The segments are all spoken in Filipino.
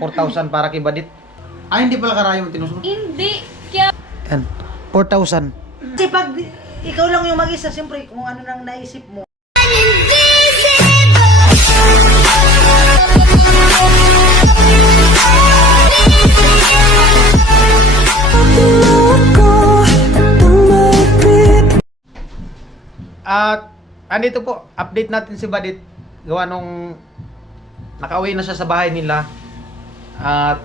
4,000 para kay Badit. Ay, hindi pala karayo ang tinusunod. Hindi. Kaya... Yan, 4,000. Kasi pag ikaw lang yung mag-isa, siyempre kung ano nang naisip mo. At andito po, update natin si Badit. Gawa nung nakauwi na siya sa bahay nila. At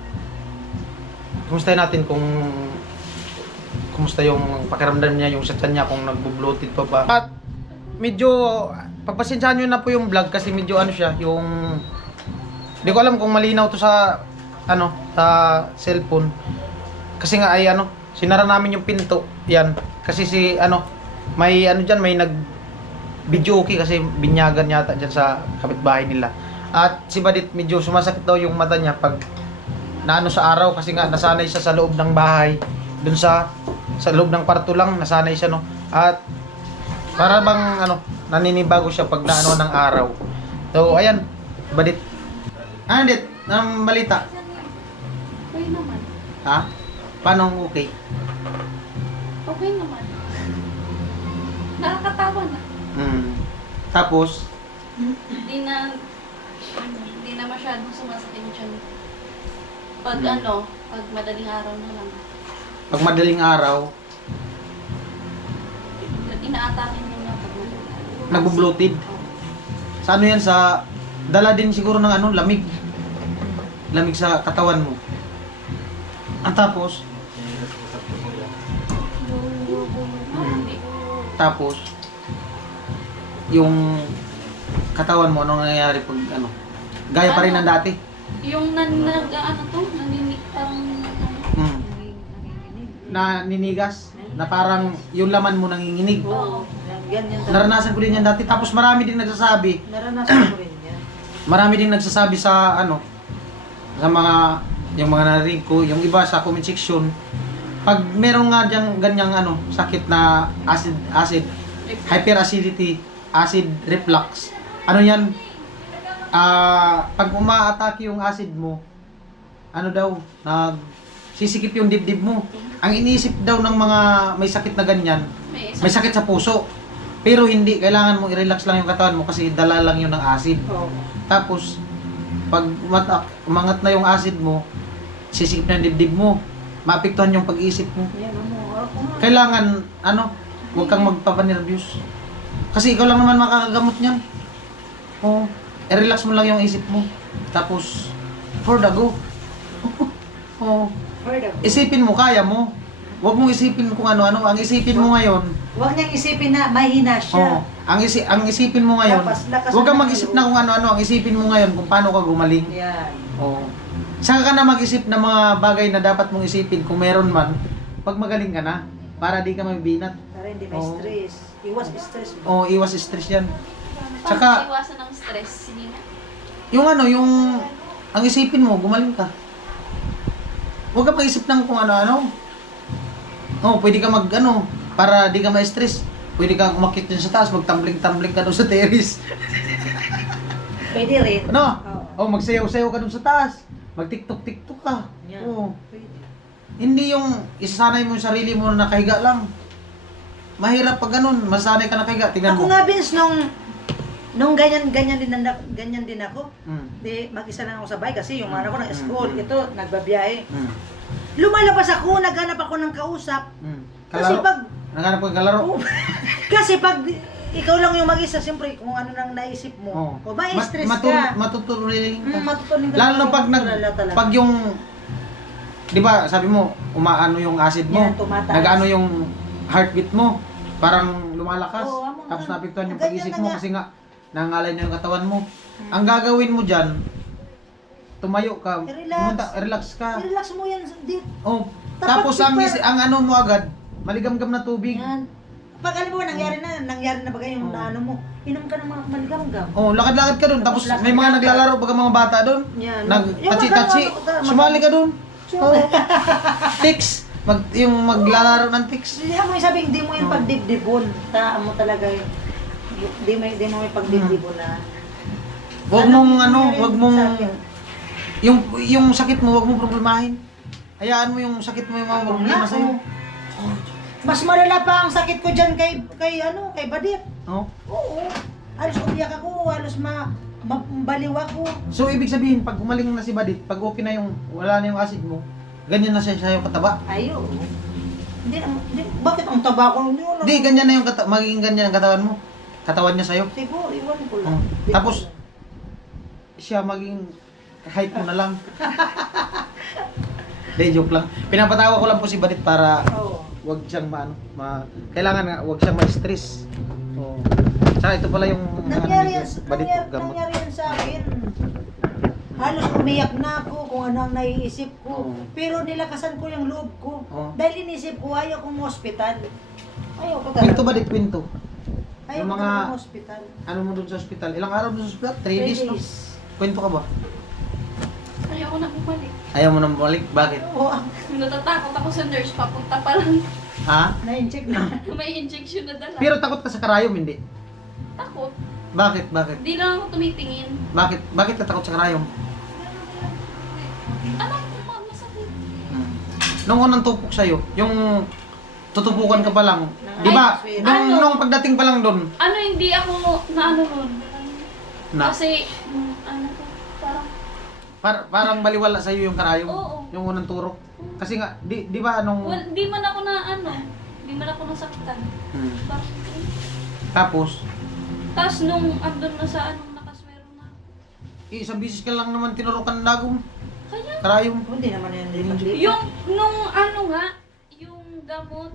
kumustahin natin kung kumusta yung pakiramdam niya, yung sa tiyan niya, kung nagbo-bloated pa ba. At medyo pagpasensyahan nyo na po yung vlog kasi medyo ano siya, yung hindi ko alam kung malinaw to sa ano, sa cellphone. Kasi nga ay ano, sinara namin yung pinto. Yan. Kasi si ano, may ano diyan, may nag video okay kasi binyagan yata diyan sa kapitbahay nila. At si Badit medyo sumasakit daw yung mata niya pag naano sa araw kasi nga nasanay siya sa loob ng bahay. Dun sa loob ng kwarto lang nasanay siya, no. At para bang ano, naninibago siya pag naano ng araw. So ayan, Badit. Ano dit? Ang balita? Okay naman. Ha? Paano okay? Okay naman. Nakakatawa na. Tapos, Hindi na masyadong sumasakit yung tiyan. Pag pag madaling araw na lang. pag madaling araw, Inaatakin mo na pag madaling araw. nagbo-bloated. Sa ano yan? Sa dala din siguro ng ano, lamig. Lamig sa katawan mo. At tapos, Hindi. tapos, yung katawan mo, anong nangyayari pag ano? Gaya pa rin ng dati. Yung naninig parang Naninigas. Na parang yung laman mo nanginginig. Oo. Ganyan talaga. Naranasan ko din yan dati. Tapos marami din nagsasabi. Naranasan ko rin yan. Marami din nagsasabi sa ano, sa mga, yung mga narinig ko, yung iba sa comment section, pag meron nga diyang ganyang ano, sakit na acid, hyperacidity, acid reflux, ano yan, pag umaatake yung acid mo, ano daw, sisikip yung dibdib mo. Ang iniisip daw ng mga may sakit na ganyan, may sakit sa puso. Pero hindi, kailangan mo i-relax lang yung katawan mo kasi dala lang yun ng acid. Oo. Tapos, pag umangat na yung acid mo, sisikip na yung dibdib mo. Maapektuhan yung pag-iisip mo. Yan, ako nga. Kailangan, ano, huwag kang magpapanervyos. Kasi ikaw lang naman makakagamot niyan. Oo. I-relax mo lang yung isip mo. Tapos, for the go. Oo. Isipin mo, kaya mo. Huwag mong isipin kung ano-ano. Ang isipin mo ngayon, Huwag niyang isipin na mahina siya. ang isipin mo ngayon, Lakas huwag kang ng mag-isip loob. na kung ano-ano. Ang isipin mo ngayon kung paano ka gumaling. Yan. Oo. Saka ka na mag-isip ng mga bagay na dapat mong isipin kung meron man, pag magaling ka na, para di ka mabinat. Para hindi may Oo. stress. Iwas stress mo. Oo, iwas stress yan. Paano Tsaka- iwasan ng stress? Hindi na. Yung ano, ang isipin mo, gumaling ka. Huwag ka mag-isip ng kung ano-ano. Oo, pwede ka para di ka ma-stress. Pwede kang umakit dyan sa taas, magtambling-tambling ka doon sa terrace. Pwede rin. Ano? Oo. Magsayaw-sayaw ka doon sa taas. Mag-tiktok-tiktok ka. Yan. Oo. Pwede. Hindi yung isasanay mo yung sarili mo na nakahiga lang. Mahirap pag ganun, masanay ka nakahiga. Tingnan Ako mo. nga, Vince, nung ganyan din ako. Mm. Di, mag-isa lang ako sa bahay kasi yung mana ko na school. Ito, nagbabiyahe. Mm. Lumalabas ako, naghanap ako ng kausap. Mm. Kasi pag, Naghanap ka ng kalaro? kasi pag ikaw lang yung mag-isa, siyempre kung ano nang naisip mo. Oo. O ba, stress ka. Matutuloy ka. Matutunin ka. Lalo na pag Talaga. pag yung, di ba, sabi mo, umaano yung acid mo, Yan, tumataas. nag-ano yung heartbeat mo, parang lumalakas. Oo, Tapos napiktuhan yung ganyan pag-isip na mo nga. kasi nga, nangalay na yung katawan mo. Ang gagawin mo dyan, tumayo ka, relax ka. Relax mo yan. Oh, Dapat tapos ang ano mo agad, maligamgam na tubig. Yan. Pag alam mo, nangyari na bagay yung ano mo, inom ka ng mga maligam-gam. Oh, lakad-lakad ka doon. Tapos may mga naglalaro pag mga bata doon. Yan. Nag-tachi-tachi. Sumali ka doon. Oh. Tics. Yung maglalaro ng tics. Hindi mo sabi, hindi mo yung pagdibdibon. Mo talaga yung, hindi mo yung pagdibdibon na. Huwag mong ano, huwag mong yung sakit mo, wag mo problemahin. Hayaan mo yung sakit mo yung mga problema sa'yo. Mas malala pa ang sakit ko dyan kay Badir. Oh. Oo. Halos umiyak ako, halos mabaliw ako. So, ibig sabihin, pag gumaling na si Badit, pag okay na yung, wala na yung acid mo, ganyan na siya sa'yo kataba. Ayo. Bakit ang taba ko? Hindi, ganyan na yung magiging ganyan ang katawan mo. Katawan niya sa'yo. Siguro, iwan ko Oh. lang. Tapos, siya maging height mo na lang. Hindi, joke lang. Pinapatawa ko lang po si Badit para Oo. wag siyang kailangan nga, wag siyang ma-stress. Oh. Saka ito pala yung Nangyari yan, Badit gamot. nangyari yan sa akin. Halos umiyak na ako kung ano ang naiisip ko. Oo. Pero nilakasan ko yung loob ko. Oo. Dahil inisip ko, ayaw kong hospital. Ayaw ko Kwento talaga. Badit, kwento. Ayaw Yung ko mga- talaga hospital. Ano mo dun sa ospital? Ilang araw dun sa ospital? 3 days, no? 3 days. Kwento ka ba? Ayaw ko na bumalik. Ayaw mo nang bumalik? Bakit? Oo, Natatakot ako sa nurse, papunta pa lang. Ha? na-incheck na. May injection na dala. Pero takot ka sa karayom, hindi? Takot. Bakit? Bakit? Di lang ako tumitingin. Bakit? Bakit ka takot sa karayom? Alam ko masakit. Nung unang tupok sa'yo, yung tutupukan ka pa lang, di ba? Ay, Nung pagdating pa lang doon, Ano, hindi ako na ano nun. na, Kasi, ano ko, parang, parang baliwala sa'yo yung karayom, Oo. yung unang turok. Kasi nga, di ba anong... di man ako na ano, di man ako nasaktan. Hmm. Parang, Tapos, tapos nung andun na sa anong nakaswero na. isang bisis ka lang naman tinurukan ng dagong Kaya, karayom. Hindi naman yan lipat-lipat. yung, nung ano nga, yung gamot.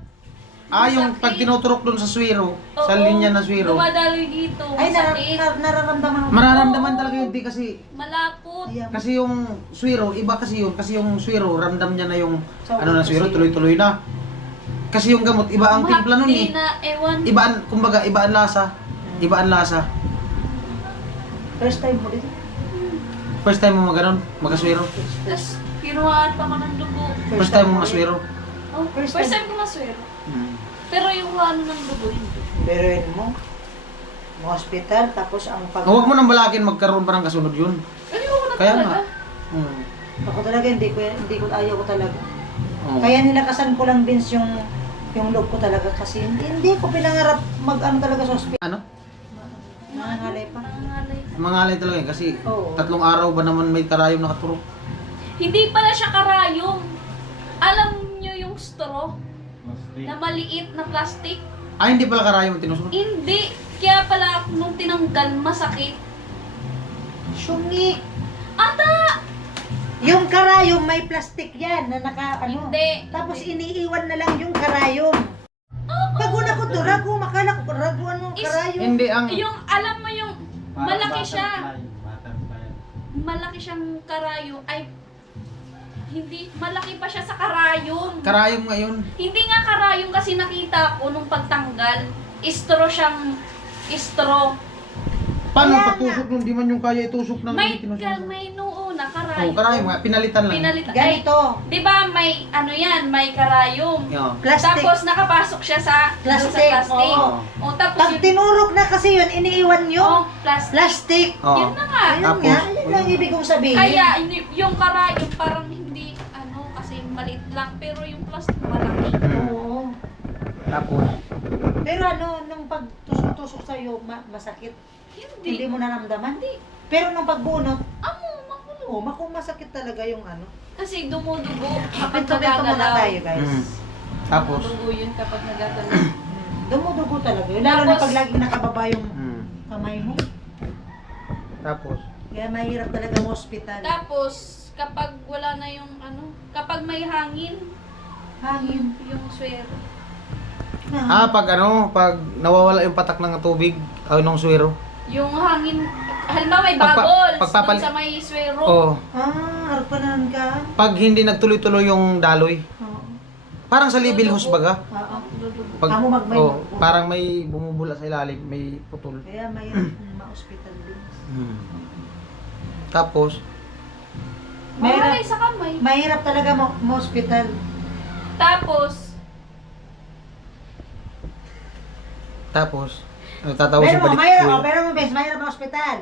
Yung sakit, pag tinuturok doon sa swero, sa oo, linya na swero, dumadaloy dito, Ay, sakit, nararamdaman ko. mararamdaman talaga yun, di kasi malapot. Ayan. kasi yung swero, iba kasi yun, kasi yung swero, ramdam niya na yung So, ano na swero, kasi- tuloy-tuloy na. Kasi yung gamot, iba ang timpla nun eh. Mahapdi na, ewan. Iba ang, kumbaga, iba ang lasa. Iba ang lasa. First time mo dito. First time mo maganon, magaswero. Tapos, kinuhaan pa ko ng dugo. First time mo maswero. Oh, First first time. time ko maswero. Pero yung ano ng dugo, hindi. Pero yun mo, hospital, tapos ang Huwag mo nang balakin, magkaroon pa ng kasunod yun. Ayoko na Kaya talaga. nga. Hmm. Ako talaga, hindi ko ayaw ko talaga. Oo. Kaya nilakasan ko lang Vince yung loob ko talaga kasi hindi ko pinangarap mag-ano talaga sa hospital. Ano? Nangangalay pa. Nangangalay. Mangalay talaga eh, kasi Oo. 3 araw ba naman may karayom nakaturok? Hindi pala siya karayom. Alam nyo yung straw na maliit na plastic? Ay, hindi pala karayom ang tinusok. Hindi. Kaya pala nung tinanggal, masakit. Syumi! Ata! Yung karayom may plastic yan na Hindi. Tapos iniiwan na lang yung karayom. Pag una ko to, rago, makala ko rago ano, Is- karayom. Hindi ang... Yung, alam mo yung, malaki siya. Malaki siyang karayom. Ay, hindi, malaki pa siya sa karayom. Karayom ngayon. Hindi nga karayom kasi nakita ko nung pagtanggal. Straw siyang, straw. Paano Kaya pagtusok nung di man yung kaya itusok ng May, tinusok? may noo na karayom. Oh, karayom nga, pinalitan lang. Pinalitan. Ganito, Ay, di ba may, ano yan, may karayom. Yeah. plastic. Tapos nakapasok siya sa Plastic, doon sa plastic. oo. O, tapos Pag tinurok na kasi yun, iniiwan nyo. oh, plastic. Plastic. Oo. Yun na nga. Ayun Tapos, nga, yun lang ibig kong sabihin. Kaya yung karayom parang hindi, ano, kasi maliit lang. Pero yung plastic malaki. Oo. Tapos, Pero ano, nung pagtusok-tusok sa'yo, masakit. Hindi Hindi. mo naramdaman. Pero nung pagbunot, Amo, makulo. masakit talaga yung ano. Kasi dumudugo kapag Kapit-kapit muna nagagalaw. tayo, guys. tapos, Dumudugo yun kapag nagagalaw. Dumudugo talaga yun. Lalo na Tapos- pag laging nakababa yung mm, kamay mo. tapos, Kaya mahirap talaga ang hospital. Tapos, kapag wala na yung ano, kapag may hangin, Hangin. yung swero. pag ano, pag nawawala yung patak ng tubig, ng swero. Yung hangin, halimbawa may Pagpa- bubbles pagpapali- dun sa may swero. Oh, Arpanan ka. pag hindi nagtuloy-tuloy yung daloy, Oo. parang sa libil hose baga. Oo. Dudugo. Pag, Amo parang may bumubula sa ilalim, may putol. Kaya mahirap ma-hospital din. Tapos, Mahalay sa kamay. Mahirap talaga ma-hospital. tapos, tatawa si Pero mo, Balik mahirap, Kuya. pero mo, bes, mahirap ma-hospital.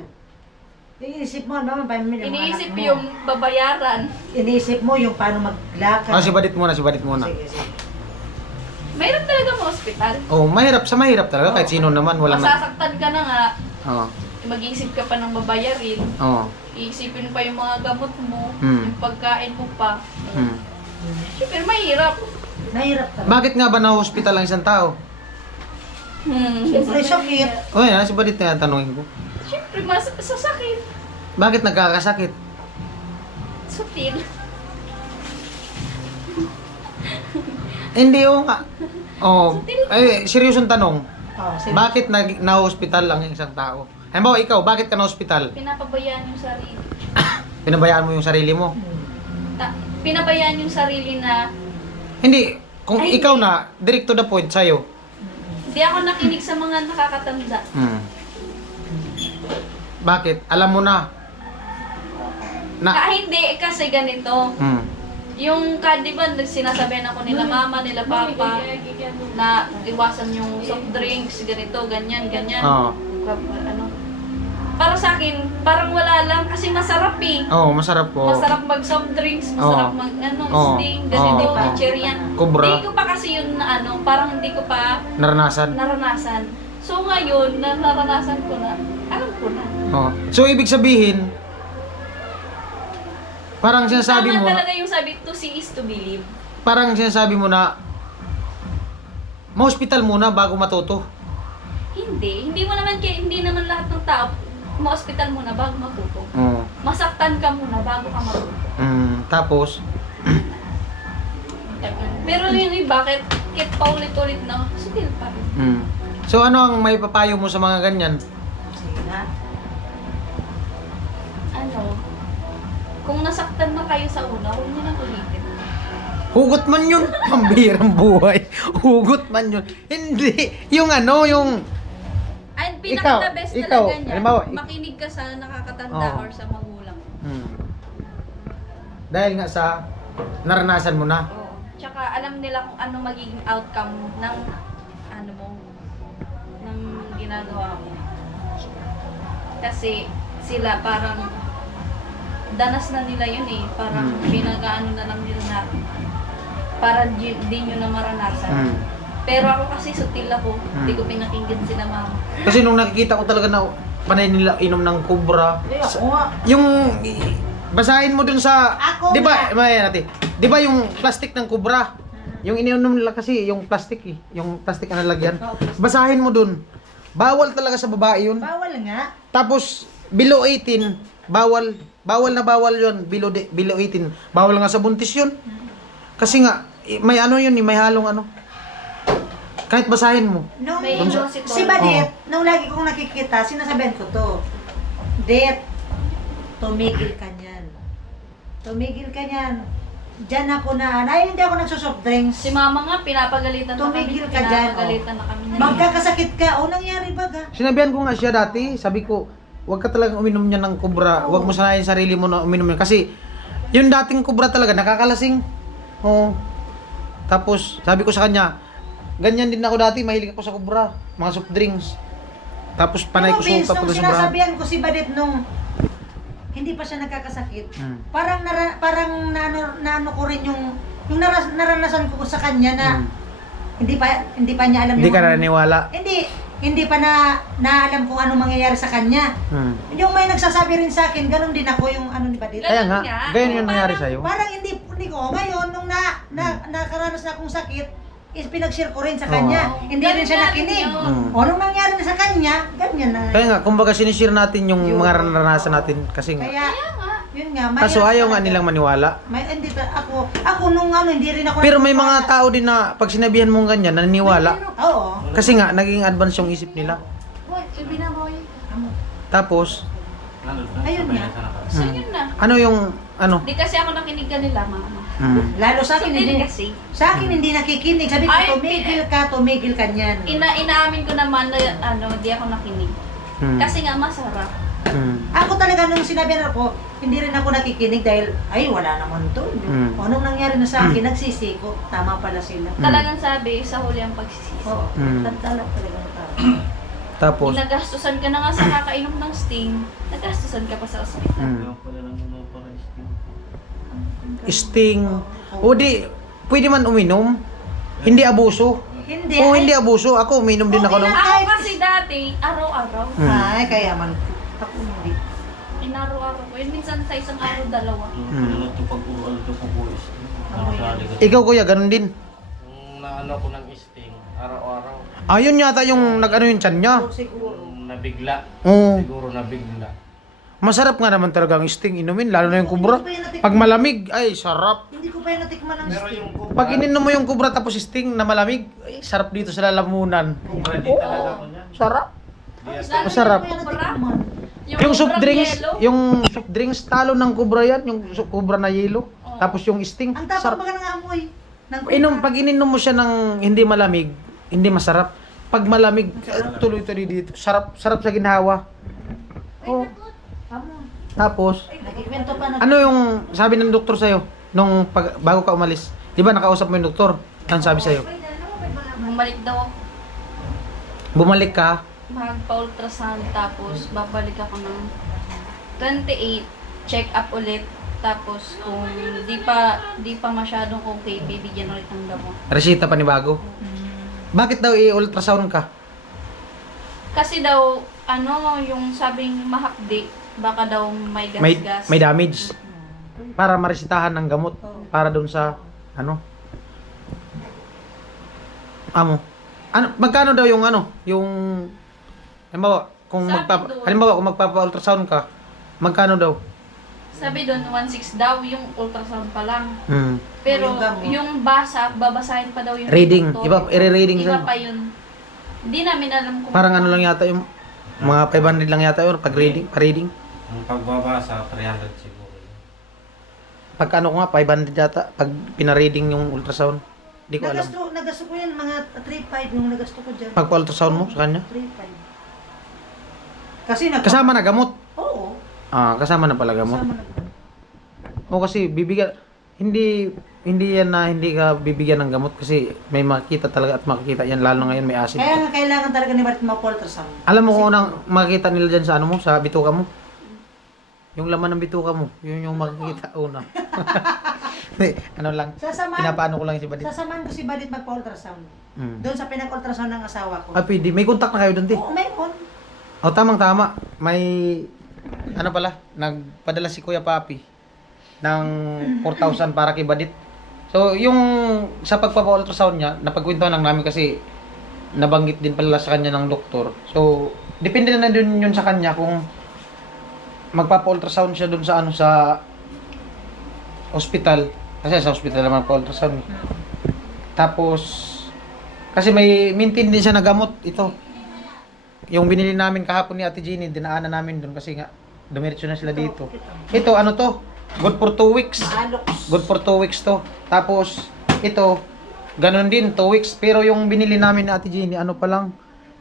Iniisip mo, no? Iniisip yung babayaran. Iniisip mo yung paano maglakad. Si Badit muna. Sige, sige. Mahirap talaga ma-hospital. Oh, mahirap talaga kahit sino naman, walang Masasaktan ka na nga. Oo. Mag-iisip ka pa ng babayarin. Oo. Iisipin pa yung mga gamot mo. Hmm. Yung pagkain mo pa. Hmm. Siyempre, mahirap. Mahirap talaga. Bakit nga ba na-hospital ang isang tao? Siyempre, sakit. O yan, si Badit na yan, tanungin ko. Siyempre, sasakit. Bakit nagkakasakit? Sutil. Hindi yung oh, ay, seryosong tanong. Oh, sige. Bakit na-hospital ang isang tao? Halimbawa, ikaw, bakit ka na-hospital? Pinapabayaan yung sarili. Pinabayaan mo yung sarili mo? Pinabayaan yung sarili na Hindi. Kung Ay, ikaw hindi. na, direct to the point sa'yo. hindi ako nakinig sa mga nakakatanda. Bakit? Alam mo na. Hindi, kasi ganito. Yung di ba, sinasabihan ako nila mama, nila papa, na iwasan yung soft drinks, ganito, ganyan. Oo. Ano. Para sa akin, parang wala lang, kasi masarap eh. Oo, masarap po. Masarap mag soft drinks, masarap mag sting, ganito, Oo. teacher yan. Kubra. Hindi ko pa kasi yun na parang hindi ko pa Naranasan. naranasan. So ngayon, na naranasan ko na, alam ko na. Oo. So, ibig sabihin, parang sinasabi Tama mo, talaga yung sabi, to see is to believe. parang sinasabi mo na, ma-hospital muna bago matuto. Hindi naman lahat ng tao ma-hospital muna bago matuto. Oo. Masaktan ka muna bago ka matuto. Tapos, Pero yun bakit paulit-ulit na, sutil pa rin. So, ano ang may papayo mo sa mga ganyan? Sige na. Kung nasaktan na kayo sa una, huwag niyo nang ulitin. Hugot man yun. Pambirang buhay. Hugot man yun. Hindi. Yung yung... Ay, Ikaw, pinaka-the best ikaw, talaga niya. halimbawa, Makinig ka sa nakakatanda Oo. or sa magulang. Dahil nga sa naranasan mo na. Oo. Tsaka alam nila kung ano magiging outcome ng ng ginagawa mo. Kasi sila parang danas na nila yun eh. Parang pinag-ano na lang nila na para di nyo na maranasan. Pero ako kasi sutil ako. Hindi ko pinakinggan sila mama. Kasi nung nakikita ko talaga na panay nila inom ng kubra. Ako nga. Yung basahin mo dun sa... Ako Di ba, nga. Di ba yung plastic ng kubra? Yung ininom nila kasi, yung plastic eh. Yung plastic na nalagyan. Basahin mo dun. Bawal talaga sa babae yun. Bawal nga. Tapos, below 18, bawal. Bawal na bawal yun. Below 18. Bawal nga sa buntis yun. Kasi nga, may yun, may halong Kahit basahin mo. Nung, May inositol. si Badit, nung lagi kong nakikita, sinasabihan ko to, Det, tumigil ka niyan. Tumigil ka niyan. Diyan ako na, ay hindi ako nagsosoft drinks. Si mama nga, pinapagalitan na kami. Tumigil ka dyan, Pinapagalitan na kami. Magkakasakit ka, o nangyari ba ga? Sinabihan ko nga siya dati, sabi ko, huwag ka talagang uminom niya ng kubra. Huwag mo sanayin sarili mo na uminom niya. Kasi, yung dating kubra talaga, nakakalasing. Oo. Tapos, sabi ko sa kanya, ganyan din ako dati, mahilig ako sa kubra. Mga soft drinks. Tapos, panay ko Vince, suka nung pag sobrahan. sinasabihan ko si Badit nung hindi pa siya nagkakasakit, parang naano ko rin yung naranasan ko sa kanya na hindi pa niya alam Hindi yung ka naniniwala. hindi pa naalam kung ano mangyayari sa kanya. Yung may nagsasabi rin sa akin, ganun din ako yung ni Badit. Kaya nga, ganyan yung nangyari Parang- sa'yo. Parang hindi ko ngayon nung nakaranas na akong sakit, is pinag-share ko rin sa kanya. Hindi rin siya nakinig. O nung nangyari na sa kanya, ganyan na. Kaya nga, kumbaga sinishare natin yung Yun. mga naranasan natin. Kasi nga, Kaya, yun nga. kaso mahirap ayaw nga talaga. nilang maniwala. Hindi ako nung hindi rin ako Pero may mga naniniwala. tao din na pag sinabihan mong ganyan, naniniwala. Oo. Kasi nga, naging advance yung isip nila. Tapos, Ayun nga. So yun na. ano yung, Di kasi ako nakinig nila mama. Lalo sa akin, Sutil hindi, kasi. sa akin hindi nakikinig. Sabi ko, Ay, tumigil ka niyan. Inaamin ko naman na di ako nakinig. Kasi nga masarap. Ako talaga nung sinabihan ako, hindi rin ako nakikinig dahil, ay wala naman to. O nung nangyari na sa akin, nagsisi ko. Tama pala sila. Talagang sabi, sa huli ang pagsisisi. Oo. Mm. Tantala talaga ng tao. Tapos, Nagastusan ka na nga sa kakainom ng Sting, nagastusan ka pa sa ospital. mm, Sting. O di, pwede man uminom. Hindi abuso. Hindi. O ay- hindi abuso. Ako, uminom din ako ng... Ako kasi dati, araw-araw, Mm. Ay, kaya man. Ako hindi. inaraw-araw ko. Yun, minsan sa isang araw, dalawa. Ikaw kuya, ganun din. Nung naano ko ng sting, araw-araw, Ayun yata yung nag-ano yung tiyan niya. Siguro. nabigla. Oo. Siguro nabigla. Masarap nga naman talaga ang Sting inumin, lalo na yung kubra. Pag malamig, ay sarap. Hindi ko pa yung natikman ng Pero Sting. yung kubra, Pag ininom mo yung kubra tapos Sting na malamig, ay sarap dito sa lalamunan. kubra di talaga ko niyan. Sarap. Di yan. Lalo Masarap. na yung kubra. Yung soft kubrang drinks, yelo. yung soft drinks talo ng kubra yan, yung kubra na yelo. Oo. Tapos yung Sting, Ang tapang sarap. mga ng amoy. Pag ininom mo siya ng hindi malamig, hindi masarap. Pag malamig, tuloy-tuloy dito. Sarap, sarap sa ginhawa. Oh. Tapos, Nagkikwento pa na. ano yung sabi ng doktor sa'yo nung bago ka umalis? Di ba nakausap mo yung doktor? Ano sabi sa'yo? Bumalik daw ako. Bumalik ka, Magpa-ultrasound, tapos babalik ako ng 28, check up ulit. Tapos kung di pa masyadong okay, bibigyan ulit ng gamot. resita pa ni bago. Bakit daw i-ultrasound ka? Kasi daw, ano, yung sabing mahapdi, baka daw may May, gas-gas. may damage. Para maresitahan ng gamot. Para dun sa, ano? Magkano daw yung ano? Yung, halimbawa, kung magpapa-ultrasound ka, magkano daw? Sabi doon, 1.6 daw yung ultrasound pa lang. Hmm. Pero Yung gamot. yung basa, babasahin pa daw yung Reading. doktor. Iba, i-reading Iba sa... pa yun. Hindi namin alam kung... Parang ano lang yata yung mga 500 lang yata yun pag reading, pa-reading. Ang pagbabasa, 300 siguro. Pag ano ko nga 500 yata pag pina-reading yung ultrasound. Hindi ko alam. Nagasto ko yan, mga 3.5 yung nagasto ko dyan. Pag pa-ultrasound mo sa kanya? 3.5. Kasi Kasama na gamot. Oo. Kasama na pala gamot. Kasama na. O kasi bibigyan hindi yan na hindi ka bibigyan ng gamot kasi may makita talaga at makikita yan lalo na ngayon may acid. Kaya nga kailangan talaga ni Bart ma-ultrasound. Alam mo kung unang makikita nila dyan sa ano mo, sa bituka mo? Yung laman ng bituka mo, yun yung makikita una. Ano lang, Sasamahan, pinapaano ko lang si Badit. sasamahan ko si Badit magpa-ultrasound. Mm. Doon sa pinag-ultrasound ng asawa ko. Pwede. May contact na kayo doon, te. Oo, mayroon. O, tamang-tama. May, ano pala, nagpadala si Kuya Papi ng 4,000 para kay Badit. So, yung sa pagpapa-ultrasound niya, napagkwentuhan lang namin kasi nabanggit din pala sa kanya ng doktor. So, depende na din yun sa kanya kung magpapa-ultrasound siya dun sa ano sa hospital. Kasi sa hospital naman pa-ultrasound. Tapos, kasi may maintain din siya na gamot ito. Yung binili namin kahapon ni Ate Jeannie, dinaanan namin dun kasi nga dumiretso na sila dito. Ito, ano to? Good for 2 weeks. Maaloks. Good for 2 weeks to. Tapos, ito, ganun din, 2 weeks. Pero yung binili namin ni Ate Jeannie, ano pa lang,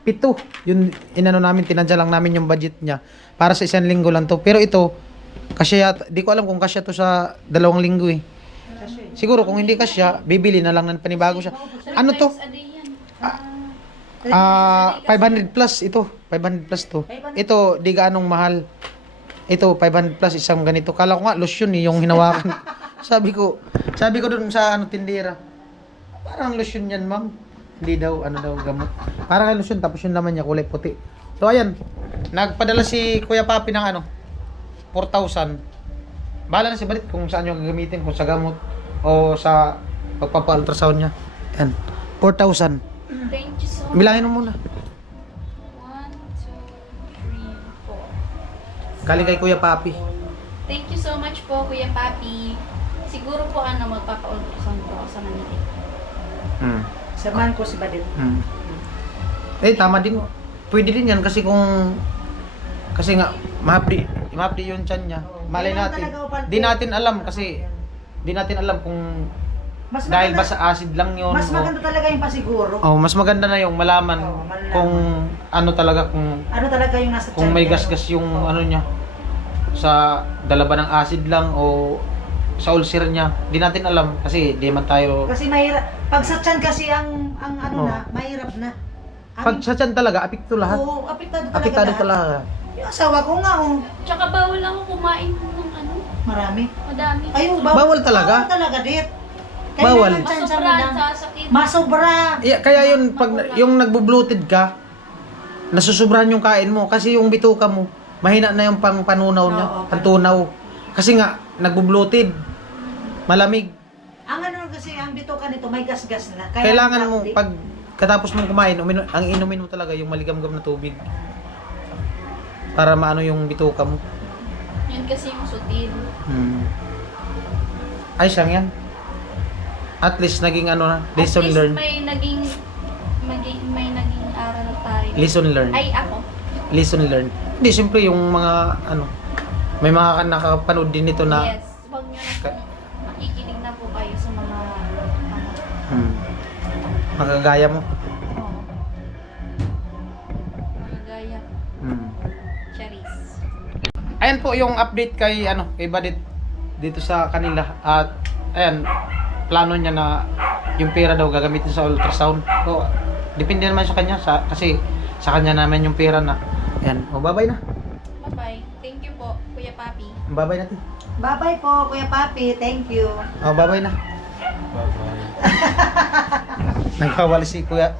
7. Yun, inano namin, tinadya lang namin yung budget niya. Para sa 1 linggo lang to. Pero ito, kasya, di ko alam kung kasya to sa 2 linggo eh. Siguro kung hindi kasya, bibili na lang ng panibago siya. Ano to? 500 plus ito. 500 plus to. Ito, di gaanong mahal. Ito, 500 plus isang ganito. Kala ko nga, lotion eh, yung hinawakan. sabi ko dun sa ano, tindera, parang lotion yan, ma'am. Hindi daw, ano daw, gamot. Parang lotion, tapos yung laman niya, kulay puti. So, ayan. Nagpadala si Kuya Papi ng ano, 4,000. Bahala na si Balit kung saan yung gagamitin, kung sa gamot o sa pagpapa-ultrasound niya. Ayan, 4,000. Thank you so much. Bilangin mo muna. 1, 2, 3, 4. Galing kay Kuya Papi. Thank you so much po, Kuya Papi. Siguro po magpapa-ultrasound po ako sa Manila. Samahan ko si Badit. Tama din. Pwede din yan kasi kasi nga mahapdi yung tiyan niya. Malay natin. Di natin alam kasi di natin alam kung dahil ba sa acid lang yun. Mas maganda talaga yung pasiguro. Mas maganda na yung malaman Malaman. kung ano talaga kung Ano talaga yung nasa kung tiyan may niya. gasgas yung ano niya sa dala ba ng acid lang o sa ulcer niya. Di natin alam kasi di man tayo Kasi mahirap. Pag sa tiyan kasi ang ano Oo. na, mahirap na. Pag sa tiyan talaga, apekto lahat. Oo, apektado talaga Apektado lahat. talaga. Yung asawa ko nga, oh, Tsaka bawal ako kumain ng ano, marami. madami. Ayun, Bawal talaga? Bawal talaga, dit. Bawal. Masobrahan sa sakit. Masobra. Kaya yun, pag yung nagbo-bloated ka, nasusobrahan yung kain mo. Kasi yung bituka mo, mahina na yung pang panunaw niya, Oo, pantunaw. Kasi nga, nagbo-bloated. Malamig. Ang ano kasi, ang bituka nito, may gas-gas na. Kailangan mo, pag katapos mong kumain, ang inumin mo talaga yung maligamgam na tubig. Para maano yung bituka mo. Yan kasi yung sutil. Ayos lang yan. At least naging ano na, lesson At least learned. may naging aral tayo. Lesson learned. Ay, ako. Lesson learned. Hindi, siyempre yung mga ano, may mga nakakapanood din nito na Yes. Huwag nyo na po, makikinig na po kayo sa mga magagaya mo. Oo. Mga gaya. Charis. Ayan po yung update kay ano, kay Badit dito sa kanila at ayan, plano niya na yung pera daw gagamitin sa ultrasound. So, depende naman sa kanya kasi sa kanya naman yung pera na. Ayan, bye-bye na. Bye-bye. Thank you po, Kuya Papi. Bye-bye natin. Bye-bye po, Kuya Papi. Thank you. Bye-bye na. Bye-bye. Nagwawalis si kuya.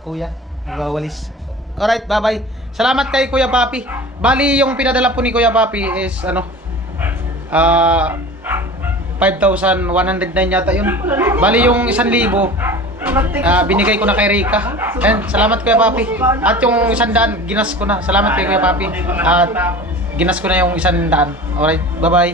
Nagwawalis. Alright, bye-bye. Salamat kay Kuya Papi. Bali, yung pinadala po ni Kuya Papi is ano, 5,109 yata yun. Bali, yung 1,000, binigay ko na kay Rika. Ayan, salamat Kuya Papi. At yung 100, ginas ko na. Salamat kay Kuya Papi. At ginas ko na yung 100. Alright, bye-bye.